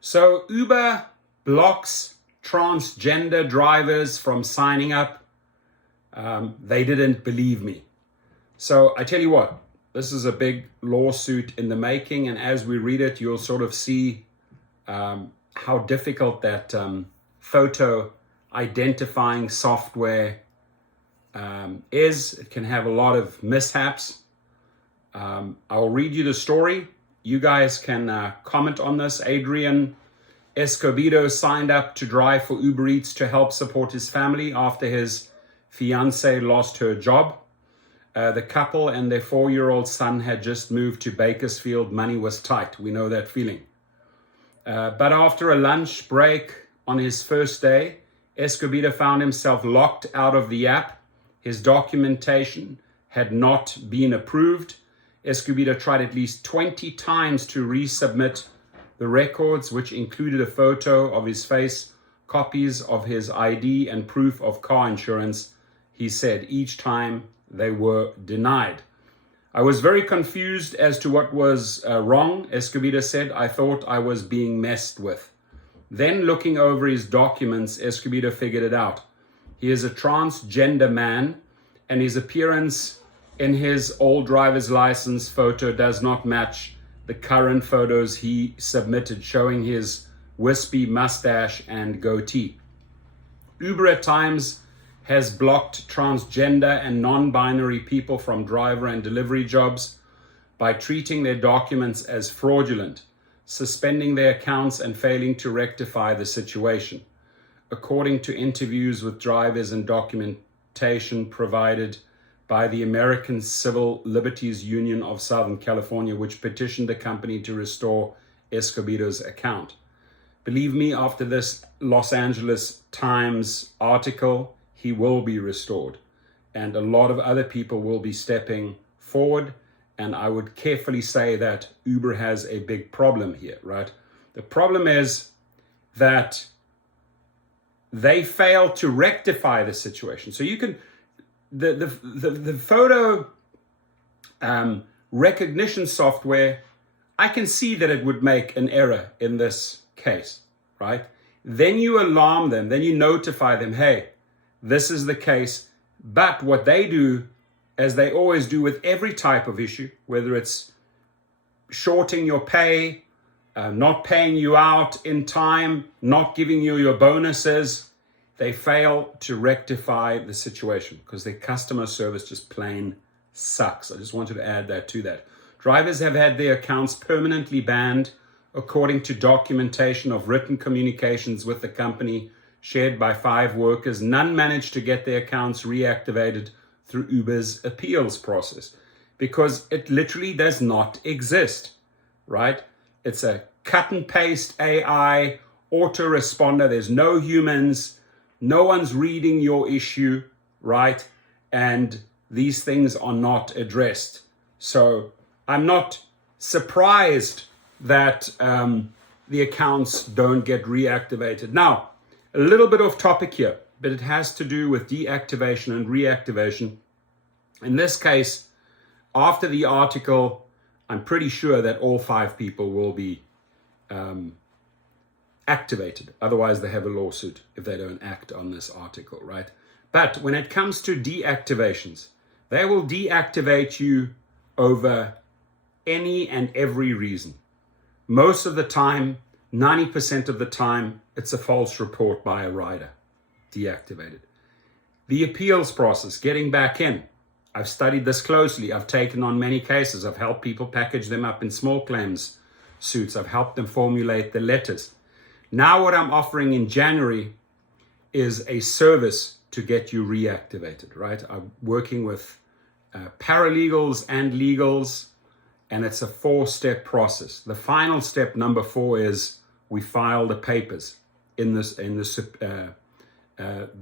So Uber blocks transgender drivers from signing up. They didn't believe me. So I tell you what, this is a big lawsuit in the making, and as we read it, you'll sort of see how difficult that photo identifying software is. It can have a lot of mishaps. I'll read you the story. You guys can comment on this. Adrian Escobedo signed up to drive for Uber Eats to help support his family after his fiancée lost her job. The couple and their 4-year-old son had just moved to Bakersfield. Money was tight. We know that feeling. But after a lunch break on his first day, Escobedo found himself locked out of the app. His documentation had not been approved. Escobedo tried at least 20 times to resubmit the records, which included a photo of his face, copies of his ID, and proof of car insurance. He said each time they were denied. I was very confused as to what was wrong, Escobedo said. I thought I was being messed with. Then looking over his documents, Escobedo figured it out. He is a transgender man, and his appearance in his old driver's license photo does not match the current photos he submitted, showing his wispy mustache and goatee. Uber at times has blocked transgender and non-binary people from driver and delivery jobs by treating their documents as fraudulent, suspending their accounts, and failing to rectify the situation. According to interviews with drivers and documentation provided by the American Civil Liberties Union of Southern California, which petitioned the company to restore Escobedo's account. Believe me, after this Los Angeles Times article, he will be restored. And a lot of other people will be stepping forward. And I would carefully say that Uber has a big problem here, right? The problem is that they fail to rectify the situation. So you can, the photo recognition software, I can see that it would make an error in this case, right? Then you alarm them, then you notify them, hey, this is the case. But what they do, as they always do with every type of issue, whether it's shorting your pay, not paying you out in time, not giving you your bonuses, they fail to rectify the situation because their customer service just plain sucks. I just wanted to add that to that. Drivers have had their accounts permanently banned according to documentation of written communications with the company shared by 5 workers. None managed to get their accounts reactivated through Uber's appeals process because it literally does not exist, right? It's a cut and paste AI autoresponder. There's no humans. No one's reading your issue, right? And these things are not addressed. So I'm not surprised that the accounts don't get reactivated. Now, a little bit off topic here, but it has to do with deactivation and reactivation. In this case, after the article, I'm pretty sure that all 5 people will be activated. Otherwise, they have a lawsuit if they don't act on this article, right? But when it comes to deactivations, they will deactivate you over any and every reason. Most of the time, 90% of the time, it's a false report by a rider. Deactivated. The appeals process, getting back in. I've studied this closely. I've taken on many cases. I've helped people package them up in small claims suits. I've helped them formulate the letters. Now what I'm offering in January is a service to get you reactivated, right? I'm working with paralegals and legals, and it's a 4-step process. The final step, number 4, is we file the papers in the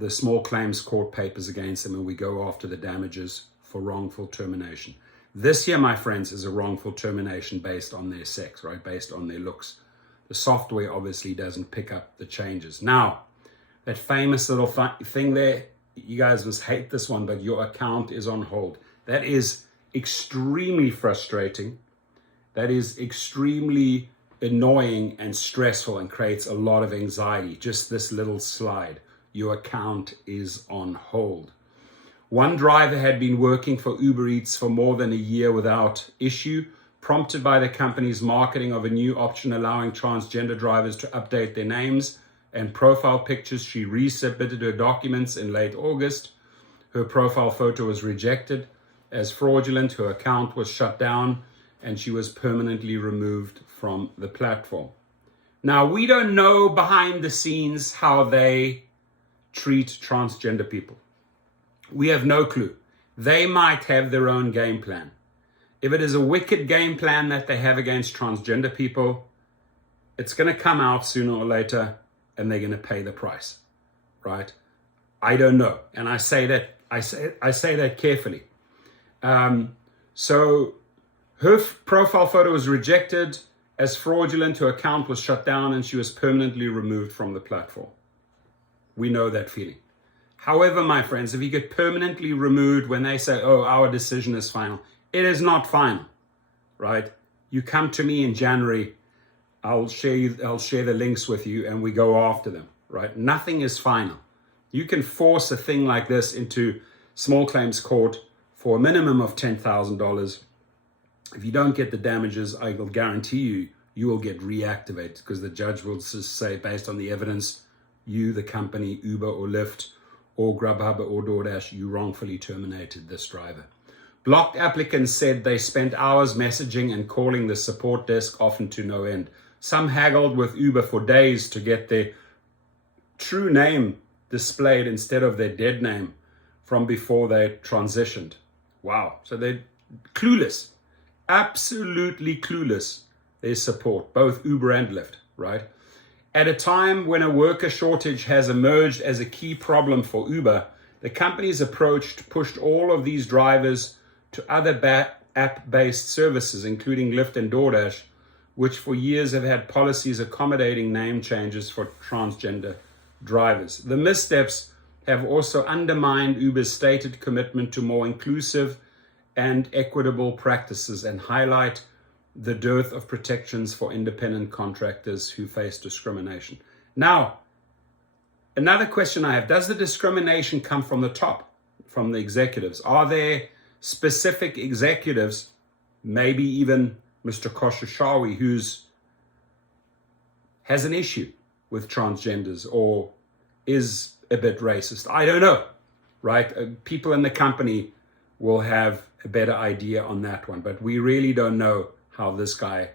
small claims court papers against them, and we go after the damages for wrongful termination. This here, my friends, is a wrongful termination based on their sex, right? Based on their looks. The software obviously doesn't pick up the changes. Now, that famous little thing there, you guys must hate this one, but your account is on hold. That is extremely frustrating. That is extremely annoying and stressful and creates a lot of anxiety. Just this little slide. Your account is on hold. One driver had been working for Uber Eats for more than a year without issue, prompted by the company's marketing of a new option allowing transgender drivers to update their names and profile pictures. She resubmitted her documents in late August. Her profile photo was rejected as fraudulent. Her account was shut down and she was permanently removed from the platform. Now, we don't know behind the scenes how they treat transgender people. We have no clue. They might have their own game plan. If it is a wicked game plan that they have against transgender people, it's going to come out sooner or later and they're going to pay the price, right? I don't know. And I say that carefully. So her profile photo was rejected as fraudulent. Her account was shut down and she was permanently removed from the platform. We know that feeling. However, my friends, if you get permanently removed when they say, oh, our decision is final, it is not final, right? You come to me in January, I'll share the links with you and we go after them, right? Nothing is final. You can force a thing like this into small claims court for a minimum of $10,000. If you don't get the damages, I will guarantee you, you will get reactivated because the judge will just say, based on the evidence, you, the company, Uber or Lyft or Grubhub or DoorDash, you wrongfully terminated this driver. Blocked applicants said they spent hours messaging and calling the support desk, often to no end. Some haggled with Uber for days to get their true name displayed instead of their dead name from before they transitioned. Wow. So they're clueless, absolutely clueless, their support, both Uber and Lyft, right? At a time when a worker shortage has emerged as a key problem for Uber, the company's approach pushed all of these drivers to other app-based services, including Lyft and DoorDash, which for years have had policies accommodating name changes for transgender drivers. The missteps have also undermined Uber's stated commitment to more inclusive and equitable practices and highlight the dearth of protections for independent contractors who face discrimination. Now, another question I have, does the discrimination come from the top, from the executives? Are there specific executives, maybe even Mr. Koshashawi, who has an issue with transgenders or is a bit racist? I don't know, right? People in the company will have a better idea on that one, but we really don't know how this guy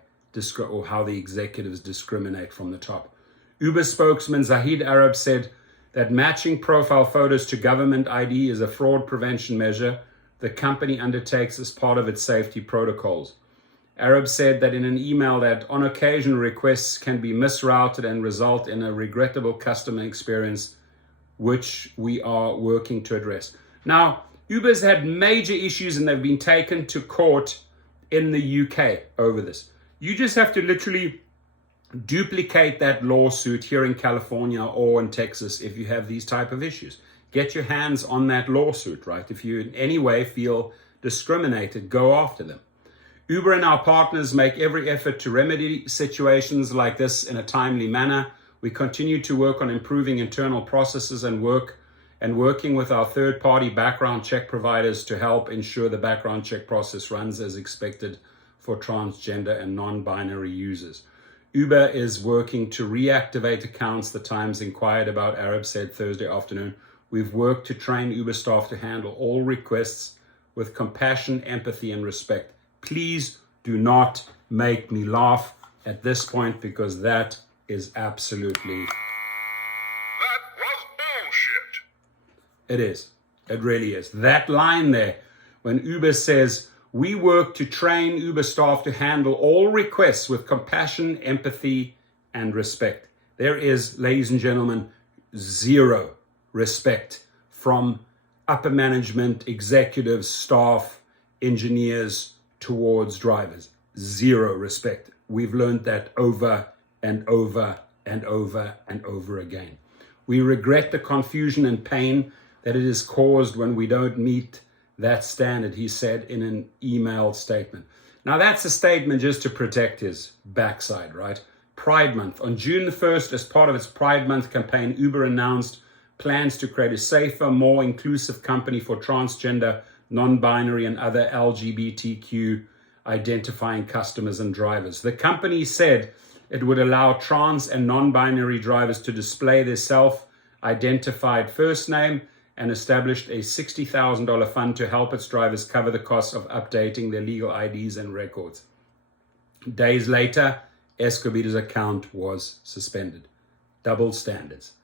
or how the executives discriminate from the top. Uber spokesman Zahid Arab said that matching profile photos to government ID is a fraud prevention measure the company undertakes as part of its safety protocols. Arab said that in an email that on occasion requests can be misrouted and result in a regrettable customer experience, which we are working to address. Now, Uber's had major issues and they've been taken to court in the UK over this. You just have to literally duplicate that lawsuit here in California or in Texas if you have these type of issues. Get your hands on that lawsuit, right? If you in any way feel discriminated, go after them. Uber and our partners make every effort to remedy situations like this in a timely manner. We continue to work on improving internal processes and working with our third-party background check providers to help ensure the background check process runs as expected for transgender and non-binary users. Uber is working to reactivate accounts the Times inquired about, Arab said Thursday afternoon. We've worked to train Uber staff to handle all requests with compassion, empathy, and respect. Please do not make me laugh at this point because that is absolutely... That was bullshit. It is. It really is. That line there, when Uber says, we work to train Uber staff to handle all requests with compassion, empathy, and respect. There is, ladies and gentlemen, zero respect from upper management, executives, staff, engineers towards drivers. Zero respect. We've learned that over and over and over and over again. We regret the confusion and pain that it is caused when we don't meet that standard, he said in an email statement. Now that's a statement just to protect his backside, right? Pride Month. On June the 1st, as part of its Pride Month campaign, Uber announced plans to create a safer, more inclusive company for transgender, non-binary, and other LGBTQ identifying customers and drivers. The company said it would allow trans and non-binary drivers to display their self-identified first name and established a $60,000 fund to help its drivers cover the costs of updating their legal IDs and records. Days later, Escobedo's account was suspended. Double standards.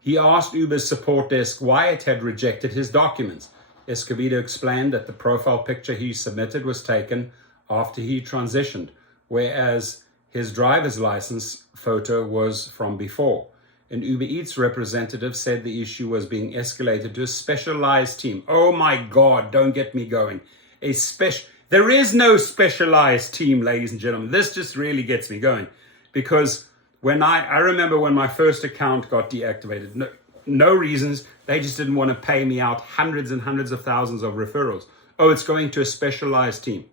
He asked Uber's support desk why it had rejected his documents. Escobedo explained that the profile picture he submitted was taken after he transitioned, whereas his driver's license photo was from before. An Uber Eats representative said the issue was being escalated to a specialized team. Oh my God, don't get me going. There is no specialized team, ladies and gentlemen. This just really gets me going, because when I remember when my first account got deactivated, no reasons. They just didn't want to pay me out hundreds and hundreds of thousands of referrals. Oh, it's going to a specialized team.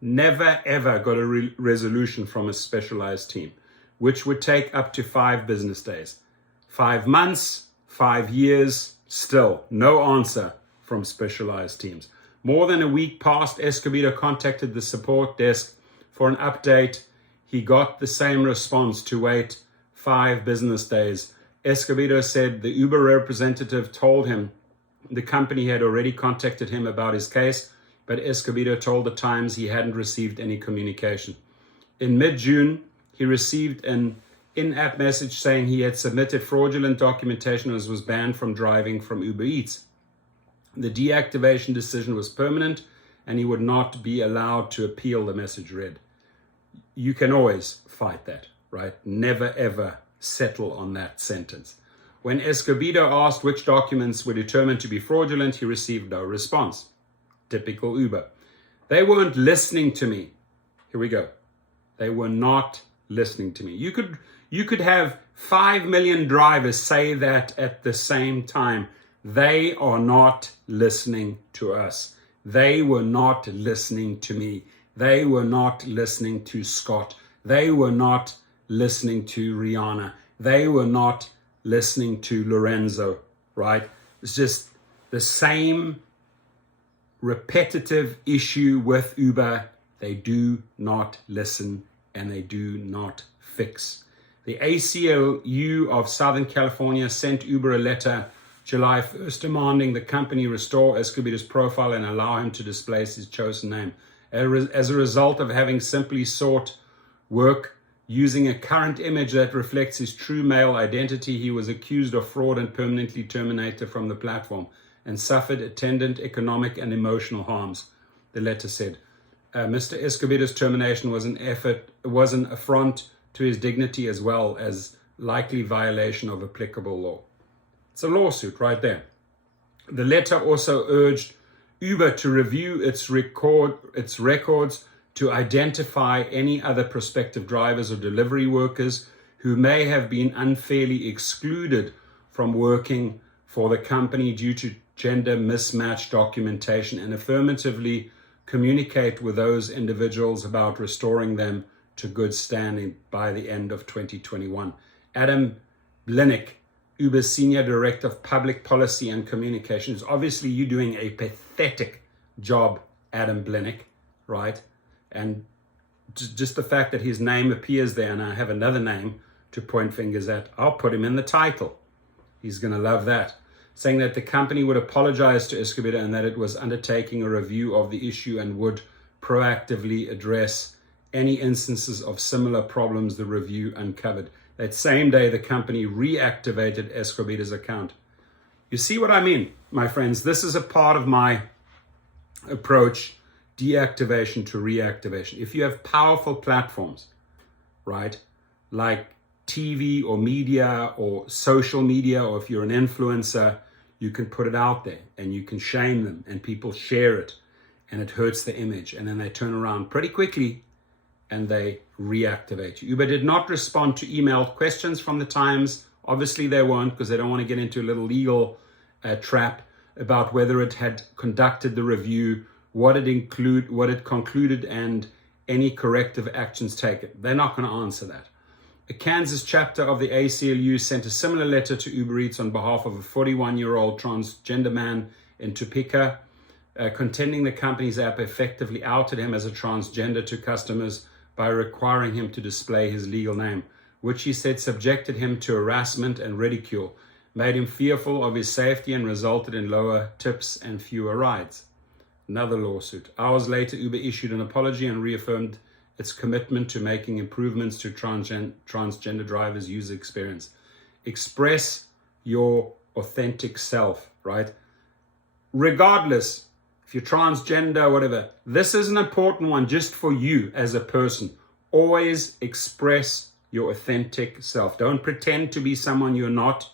Never ever got a resolution from a specialized team, which would take up to 5 business days. 5 months, 5 years, still no answer from specialized teams. More than a week passed, Escobedo contacted the support desk for an update. He got the same response, to wait 5 business days. Escobedo said the Uber representative told him the company had already contacted him about his case, but Escobedo told the Times he hadn't received any communication. In mid-June, he received an in-app message saying he had submitted fraudulent documentation and was banned from driving from Uber Eats. The deactivation decision was permanent, and he would not be allowed to appeal, the message read. You can always fight that, right? Never ever settle on that sentence. When Escobedo asked which documents were determined to be fraudulent, he received no response. Typical Uber. They weren't listening to me. Here we go. They were not listening to me. You could have 5 million drivers say that at the same time. They are not listening to us. They were not listening to me. They were not listening to Scott. They were not listening to Rihanna. They were not listening to Lorenzo, right? It's just the same repetitive issue with Uber. They do not listen and they do not fix. The ACLU of Southern California sent Uber a letter July 1st demanding the company restore Escobedo's profile and allow him to display his chosen name. As a result of having simply sought work using a current image that reflects his true male identity, he was accused of fraud and permanently terminated from the platform and suffered attendant economic and emotional harms, the letter said. Mr. Escobedo's termination was an affront to his dignity as well as likely violation of applicable law. It's a lawsuit right there. The letter also urged Uber to review its records to identify any other prospective drivers or delivery workers who may have been unfairly excluded from working for the company due to gender mismatch documentation, and affirmatively communicate with those individuals about restoring them to good standing by the end of 2021. Adam Blinick, Uber's Senior Director of Public Policy and Communications. Obviously, you're doing a pathetic job, Adam Blinick, right? And just the fact that his name appears there, and I have another name to point fingers at, I'll put him in the title. He's going to love that. Saying that the company would apologize to Escobedo and that it was undertaking a review of the issue and would proactively address any instances of similar problems the review uncovered. That same day, the company reactivated Escobedo's account. You see what I mean, my friends? This is a part of my approach, deactivation to reactivation. If you have powerful platforms, right, like TV or media or social media, or if you're an influencer, you can put it out there and you can shame them and people share it and it hurts the image, and then they turn around pretty quickly and they reactivate you. Uber did not respond to emailed questions from the Times. Obviously they won't, because they don't want to get into a little legal trap about whether it had conducted the review, what it concluded, and any corrective actions taken. They're not going to answer that. A Kansas chapter of the ACLU sent a similar letter to Uber Eats on behalf of a 41-year-old transgender man in Topeka, contending the company's app effectively outed him as a transgender to customers by requiring him to display his legal name, which he said subjected him to harassment and ridicule, made him fearful of his safety, and resulted in lower tips and fewer rides. Another lawsuit. Hours later, Uber issued an apology and reaffirmed its commitment to making improvements to transgender drivers' user experience. Express your authentic self, right? Regardless, if you're transgender, whatever, this is an important one just for you as a person. Always express your authentic self. Don't pretend to be someone you're not.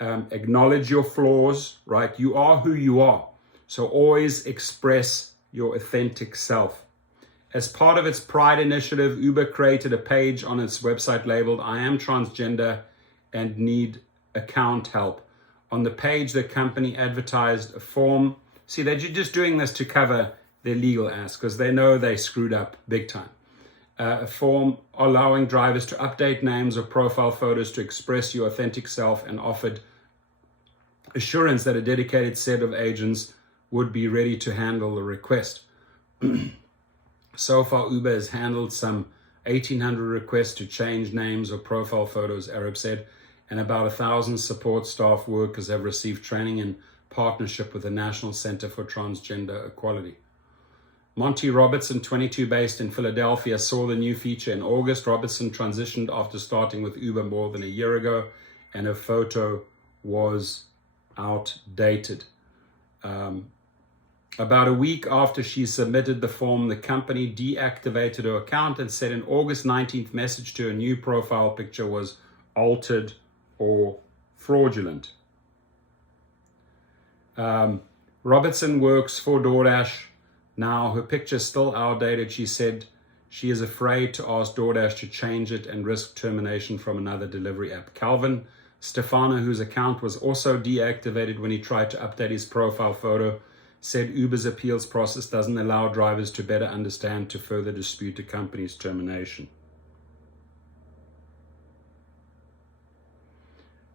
Acknowledge your flaws, right? You are who you are. So always express your authentic self. As part of its Pride initiative, Uber created a page on its website labeled, "I am transgender and need account help." On the page, the company advertised a form. See, they're just doing this to cover their legal ass because they know they screwed up big time. A form allowing drivers to update names or profile photos to express your authentic self, and offered assurance that a dedicated set of agents would be ready to handle the request. So far, Uber has handled some 1,800 requests to change names or profile photos, Arab said, and about 1,000 support staff workers have received training in partnership with the National Center for Transgender Equality. Monty Robertson, 22, based in Philadelphia, saw the new feature in August. Robertson transitioned after starting with Uber more than a year ago, and her photo was outdated. About a week after she submitted the form, the company deactivated her account and said an August 19th message to her new profile picture was altered or fraudulent. Robertson works for DoorDash now. Her picture is still outdated. She said she is afraid to ask DoorDash to change it and risk termination from another delivery app. Calvin Stefano, whose account was also deactivated when he tried to update his profile photo, said Uber's appeals process doesn't allow drivers to better understand to further dispute the company's termination.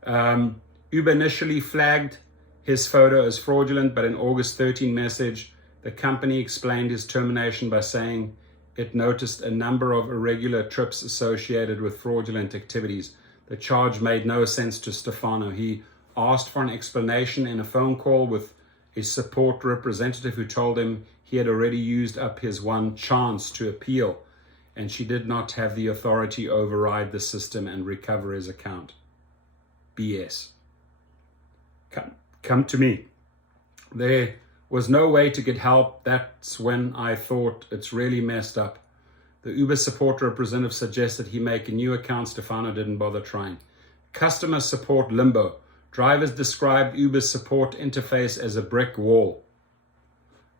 Uber initially flagged his photo as fraudulent, but in August 13 message, the company explained his termination by saying it noticed a number of irregular trips associated with fraudulent activities. The charge made no sense to Stefano. He asked for an explanation in a phone call with a support representative who told him he had already used up his one chance to appeal, and she did not have the authority to override the system and recover his account. BS. Come to me. There was no way to get help. That's when I thought it's really messed up. The Uber support representative suggested he make a new account. Stefano didn't bother trying. Customer support limbo. Drivers described Uber's support interface as a brick wall.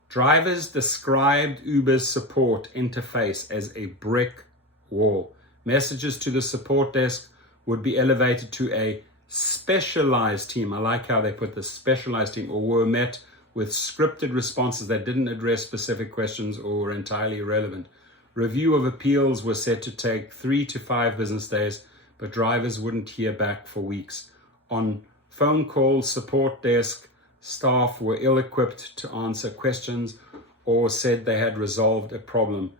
Drivers described Uber's support interface as a brick wall. Messages to the support desk would be elevated to a specialized team. I like how they put the specialized team, or were met with scripted responses that didn't address specific questions or were entirely irrelevant. Review of appeals was set to take 3 to 5 business days, but drivers wouldn't hear back for weeks. On phone calls, support desk staff were ill-equipped to answer questions or said they had resolved a problem,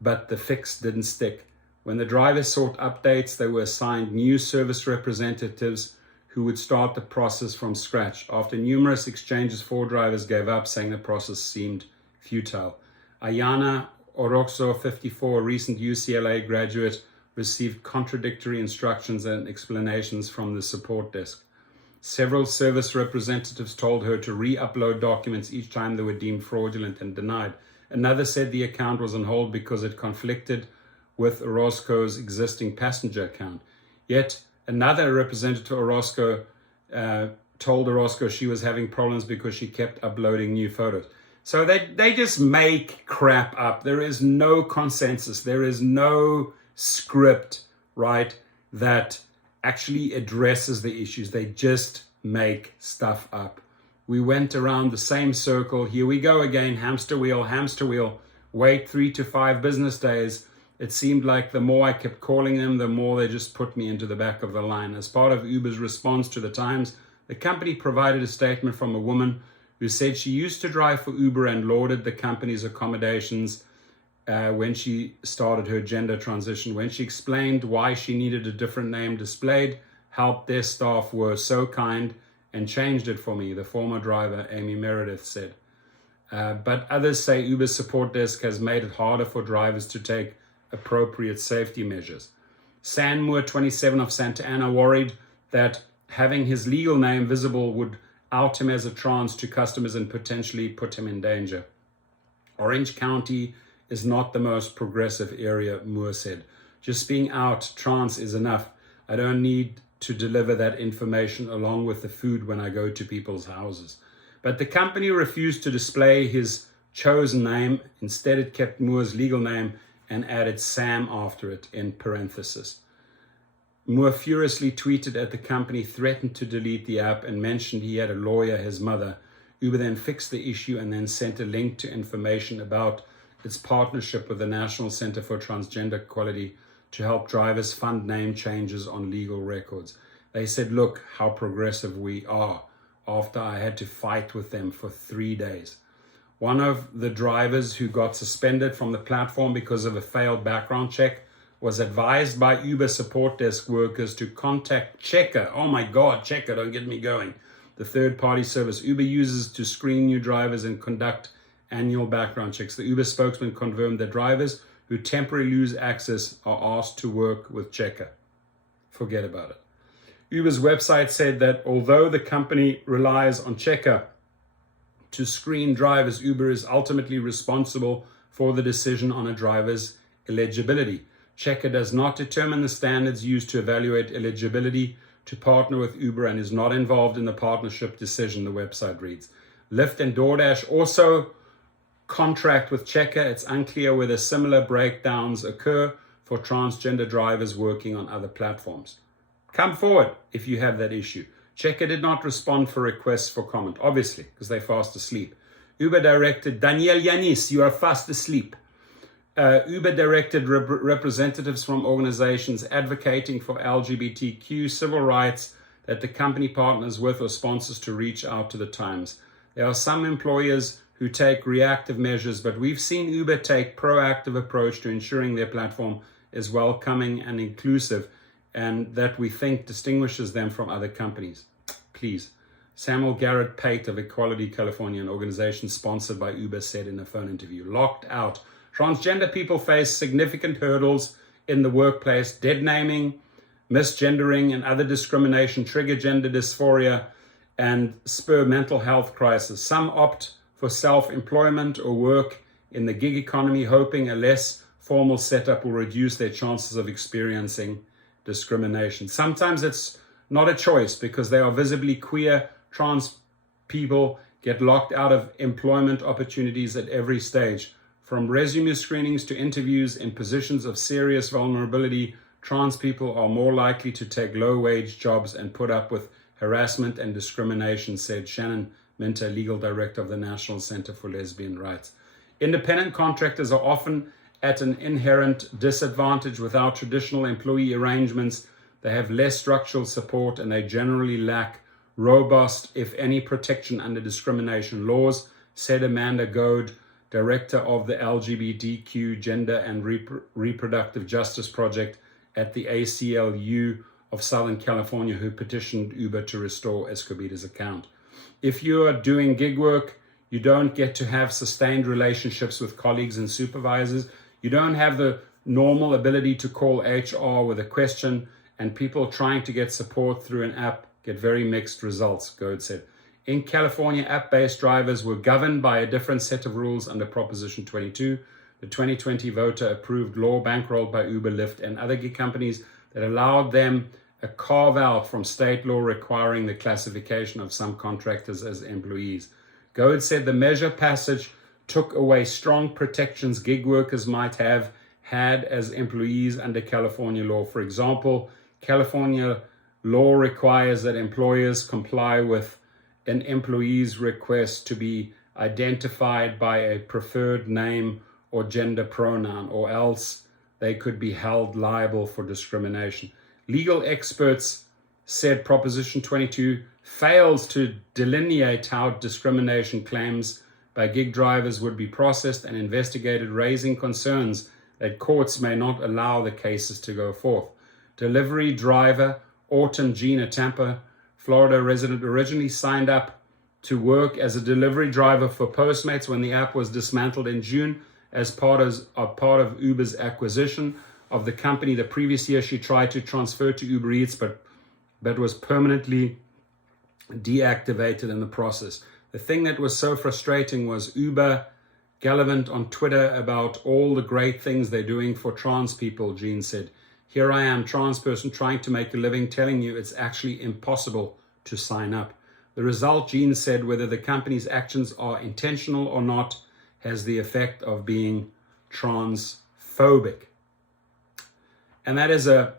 but the fix didn't stick. When the drivers sought updates, they were assigned new service representatives who would start the process from scratch. After numerous exchanges, 4 drivers gave up, saying the process seemed futile. Ayana Oroxo, 54, a recent UCLA graduate, received contradictory instructions and explanations from the support desk. Several service representatives told her to re-upload documents each time they were deemed fraudulent and denied. Another said the account was on hold because it conflicted with Orozco's existing passenger account. Yet another representative, Orozco, told Orozco she was having problems because she kept uploading new photos. So they just make crap up. There is no consensus. There is no script, right, that actually addresses the issues. They just make stuff up. We went around the same circle. Here we go again, hamster wheel, hamster wheel. Wait 3 to 5 business days. It seemed like the more I kept calling them, the more they just put me into the back of the line. As part of Uber's response to the Times, the company provided a statement from a woman who said she used to drive for Uber and lauded the company's accommodations when she started her gender transition. When she explained why she needed a different name displayed, help their staff were so kind and changed it for me, the former driver, Amy Meredith, said. But others say Uber's support desk has made it harder for drivers to take appropriate safety measures. San Moore, 27, of Santa Ana, worried that having his legal name visible would out him as a trans to customers and potentially put him in danger. Orange County is not the most progressive area, Moore said. Just being out trans is enough. I don't need to deliver that information along with the food when I go to people's houses. But the company refused to display his chosen name. Instead, it kept Moore's legal name and added Sam after it in parentheses. Moore furiously tweeted at the company, threatened to delete the app, and mentioned he had a lawyer, his mother. Uber then fixed the issue and then sent a link to information about its partnership with the National Center for Transgender Equality to help drivers fund name changes on legal records. They said, look how progressive we are, after I had to fight with them for 3 days. One of the drivers who got suspended from the platform because of a failed background check was advised by Uber support desk workers to contact Checker. Oh my God, Checker, don't get me going. The third-party service Uber uses to screen new drivers and conduct annual background checks. The Uber spokesman confirmed that drivers who temporarily lose access are asked to work with Checker. Forget about it. Uber's website said that although the company relies on Checker to screen drivers, Uber is ultimately responsible for the decision on a driver's eligibility. Checker does not determine the standards used to evaluate eligibility to partner with Uber and is not involved in the partnership decision, the website reads. Lyft and DoorDash also contract with Checker. It's unclear whether similar breakdowns occur for transgender drivers working on other platforms. Come forward if you have that issue. Checker did not respond for requests for comment, obviously, because they're fast asleep. Uber directed Daniel Yanis, you are fast asleep. Uber directed representatives from organizations advocating for LGBTQ civil rights that the company partners with or sponsors to reach out to the Times. There are some employers who take reactive measures, but we've seen Uber take proactive approach to ensuring their platform is welcoming and inclusive, and that we think distinguishes them from other companies. Please. Samuel Garrett Pate of Equality California, an organization sponsored by Uber, said in a phone interview, locked out. Transgender people face significant hurdles in the workplace. Dead naming, misgendering, and other discrimination trigger gender dysphoria and spur mental health crisis. Some opt for self-employment or work in the gig economy, hoping a less formal setup will reduce their chances of experiencing discrimination. Sometimes it's not a choice because they are visibly queer. Trans people get locked out of employment opportunities at every stage. From resume screenings to interviews in positions of serious vulnerability, trans people are more likely to take low-wage jobs and put up with harassment and discrimination, said Shannon Minter, legal director of the National Center for Lesbian Rights. Independent contractors are often at an inherent disadvantage without traditional employee arrangements. They have less structural support and they generally lack robust, if any, protection under discrimination laws, said Amanda Goad, director of the LGBTQ Gender and Reproductive Justice Project at the ACLU of Southern California, who petitioned Uber to restore Escobedo's account. If you are doing gig work, you don't get to have sustained relationships with colleagues and supervisors. You don't have the normal ability to call HR with a question, and people trying to get support through an app get very mixed results, Goad said. In California, app-based drivers were governed by a different set of rules under Proposition 22. The 2020 voter-approved law bankrolled by Uber, Lyft, and other gig companies that allowed them a carve-out from state law requiring the classification of some contractors as employees. Goad said the measure passage took away strong protections gig workers might have had as employees under California law. For example, California law requires that employers comply with an employee's request to be identified by a preferred name or gender pronoun, or else they could be held liable for discrimination. Legal experts said Proposition 22 fails to delineate how discrimination claims by gig drivers would be processed and investigated, raising concerns that courts may not allow the cases to go forth. Delivery driver Autumn Jean, a Tampa, Florida resident, originally signed up to work as a delivery driver for Postmates when the app was dismantled in June as part of Uber's acquisition of the company. The previous year, she tried to transfer to Uber Eats, but was permanently deactivated in the process. The thing that was so frustrating was Uber gallivant on Twitter about all the great things they're doing for trans people, Jean said. Here I am, trans person trying to make a living, telling you it's actually impossible to sign up. The result, Jean said, whether the company's actions are intentional or not, has the effect of being transphobic. And that is a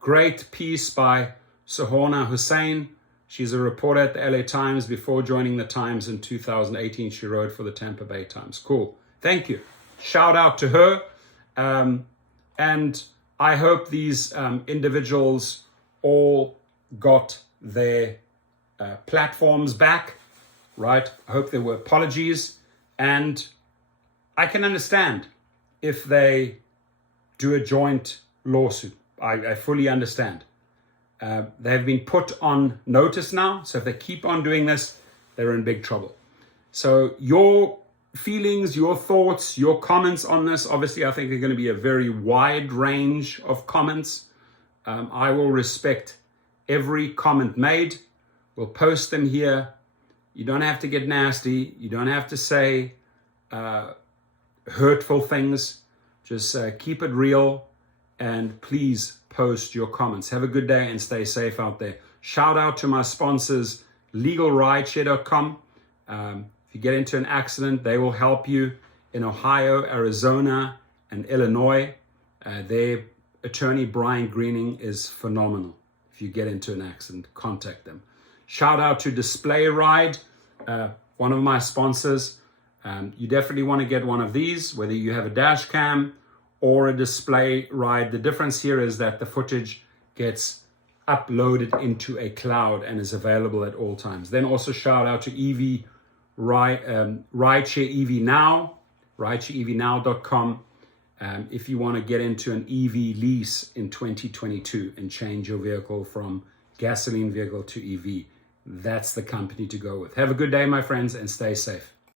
great piece by Sohorna Hussain. She's a reporter at the LA Times. Before joining the Times in 2018, she wrote for the Tampa Bay Times. Cool. Thank you. Shout out to her. And I hope these individuals all got their platforms back, right? I hope there were apologies. And I can understand if they do a joint lawsuit. I fully understand. They've been put on notice now. So if they keep on doing this, they're in big trouble. So your feelings, your thoughts, your comments on this, obviously I think they're going to be a very wide range of comments. I will respect every comment made. We'll post them here. You don't have to get nasty. You don't have to say hurtful things. Just keep it real, and please post your comments. Have a good day and stay safe out there. Shout out to my sponsors, LegalRideshare.com. If you get into an accident, they will help you in Ohio, Arizona, and Illinois. Their attorney, Brian Greening, is phenomenal. If you get into an accident, contact them. Shout out to Display Ride, one of my sponsors. You definitely want to get one of these, whether you have a dash cam or a display ride. The difference here is that the footage gets uploaded into a cloud and is available at all times. Then also shout out to Rideshare EV Now, rideshareevnow.com, if you want to get into an EV lease in 2022 and change your vehicle from gasoline vehicle to EV. That's the company to go with. Have a good day, my friends, and stay safe.